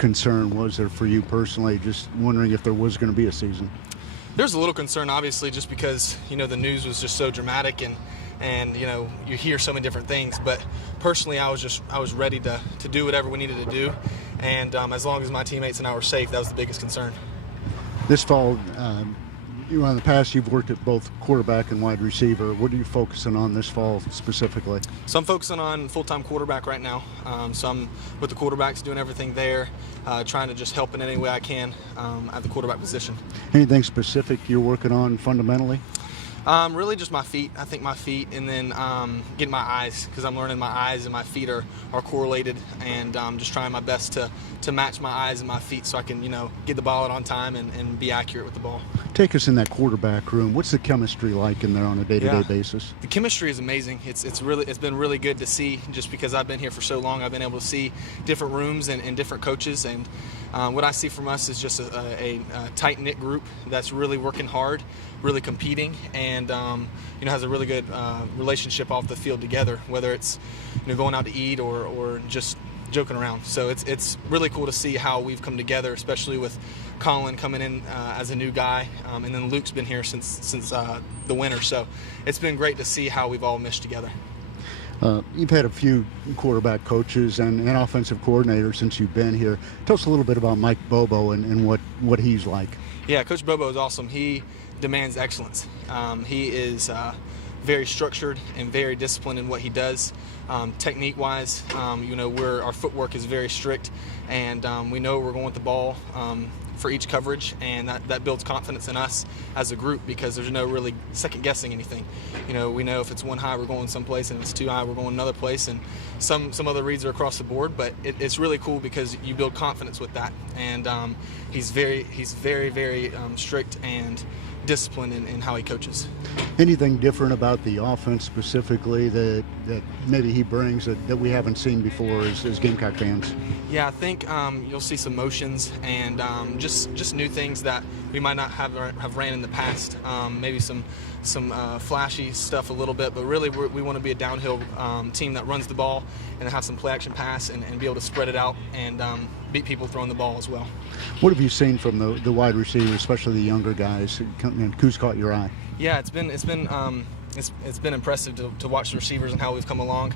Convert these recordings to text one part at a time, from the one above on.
concern was there for you personally, just wondering if there was going to be a season? There's a little concern, obviously, just because, the news was just so dramatic and you hear so many different things. But personally, I was ready to do whatever we needed to do. And as long as my teammates and I were safe, that was the biggest concern. This fall, in the past, you've worked at both quarterback and wide receiver. What are you focusing on this fall specifically? So I'm focusing on full-time quarterback right now. So I'm with the quarterbacks, doing everything there, trying to just help in any way I can at the quarterback position. Anything specific you're working on fundamentally? Really just my feet. I think my feet, and then getting my eyes, because I'm learning my eyes and my feet are correlated, and just trying my best to match my eyes and my feet so I can, get the ball out on time and be accurate with the ball. Take us in that quarterback room. What's the chemistry like in there on a day-to-day basis? The chemistry is amazing. It's been really good to see, just because I've been here for so long. I've been able to see different rooms and different coaches, and what I see from us is just a tight-knit group that's really working hard, really competing, and has a really good relationship off the field together, whether it's going out to eat or just joking around. So it's really cool to see how we've come together, especially with Colin coming in as a new guy, and then Luke's been here since the winter. So it's been great to see how we've all meshed together. You've had a few quarterback coaches and offensive coordinators since you've been here. Tell us a little bit about Mike Bobo and what he's like. Yeah, Coach Bobo is awesome. He demands excellence. He is very structured and very disciplined in what he does. Technique-wise, our footwork is very strict, and we know we're going with the ball for each coverage, and that builds confidence in us as a group, because there's no really second-guessing anything. We know if it's one high, we're going someplace, and if it's two high, we're going another place, and some other reads are across the board, but it's really cool because you build confidence with that, and he's very strict and discipline in how he coaches. Anything different about the offense specifically that maybe he brings that we haven't seen before as Gamecock fans? Yeah, I think you'll see some motions and just new things that we might not have ran in the past. Maybe some flashy stuff a little bit, but really we want to be a downhill team that runs the ball and have some play action pass and be able to spread it out and beat people throwing the ball as well. What have you seen from the wide receivers, especially the younger guys? Who's caught your eye? Yeah, it's been impressive to watch the receivers and how we've come along.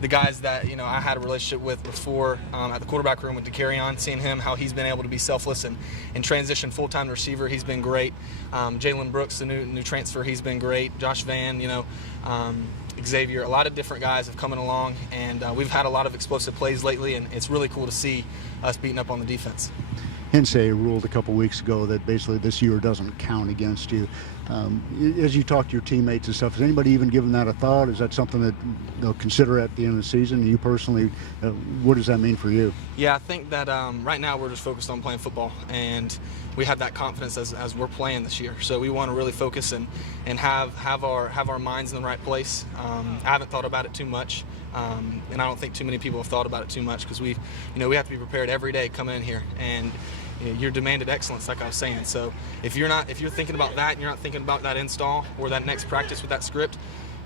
The guys that I had a relationship with before at the quarterback room with DeCarrion, seeing him, how he's been able to be selfless and transition full-time receiver, he's been great. Jalen Brooks, the new transfer, he's been great. Josh Van, Xavier, a lot of different guys have come along, and we've had a lot of explosive plays lately, and it's really cool to see us beating up on the defense. Hensei ruled a couple weeks ago that basically this year doesn't count against you. As you talk to your teammates and stuff, has anybody even given that a thought? Is that something that they'll consider at the end of the season? You personally, what does that mean for you? Yeah, I think that right now we're just focused on playing football, and we have that confidence as we're playing this year. So we want to really focus and have our minds in the right place. I haven't thought about it too much, and I don't think too many people have thought about it too much, because we have to be prepared every day coming in here, and you're demanded excellence, like I was saying. So if you're thinking about that and you're not thinking about that install or that next practice with that script,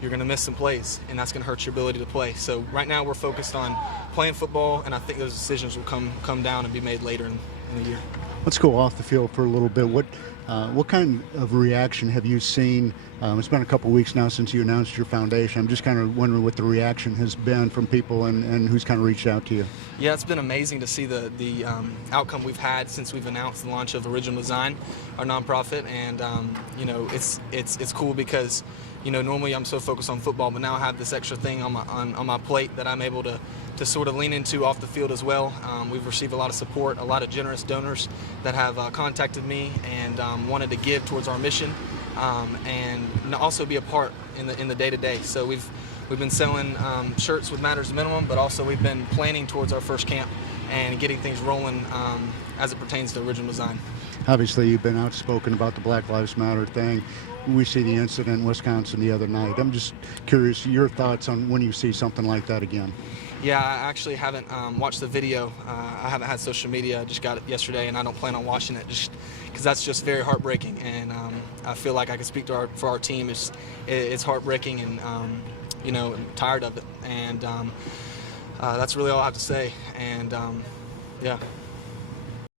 you're going to miss some plays, and that's going to hurt your ability to play. So right now we're focused on playing football, and I think those decisions will come down and be made later in the year. Let's go off the field for a little bit. What kind of reaction have you seen? It's been a couple weeks now since you announced your foundation. I'm just kind of wondering what the reaction has been from people and who's kind of reached out to you. Yeah, it's been amazing to see the outcome we've had since we've announced the launch of Original Design, our nonprofit, and it's cool because normally I'm so focused on football, but now I have this extra thing on my plate that I'm able to sort of lean into off the field as well. We've received a lot of support, a lot of generous donors that have contacted me and wanted to give towards our mission, and also be a part in the day-to-day. So we've been selling shirts with Matters Minimum, but also we've been planning towards our first camp and getting things rolling as it pertains to Original Design. Obviously, you've been outspoken about the Black Lives Matter thing. We see the incident in Wisconsin the other night. I'm just curious your thoughts on when you see something like that again. Yeah, I actually haven't watched the video. I haven't had social media. I just got it yesterday, and I don't plan on watching it just because that's just very heartbreaking. And I feel like I can speak for our team. It's heartbreaking, and I'm tired of it. And that's really all I have to say. And Yeah.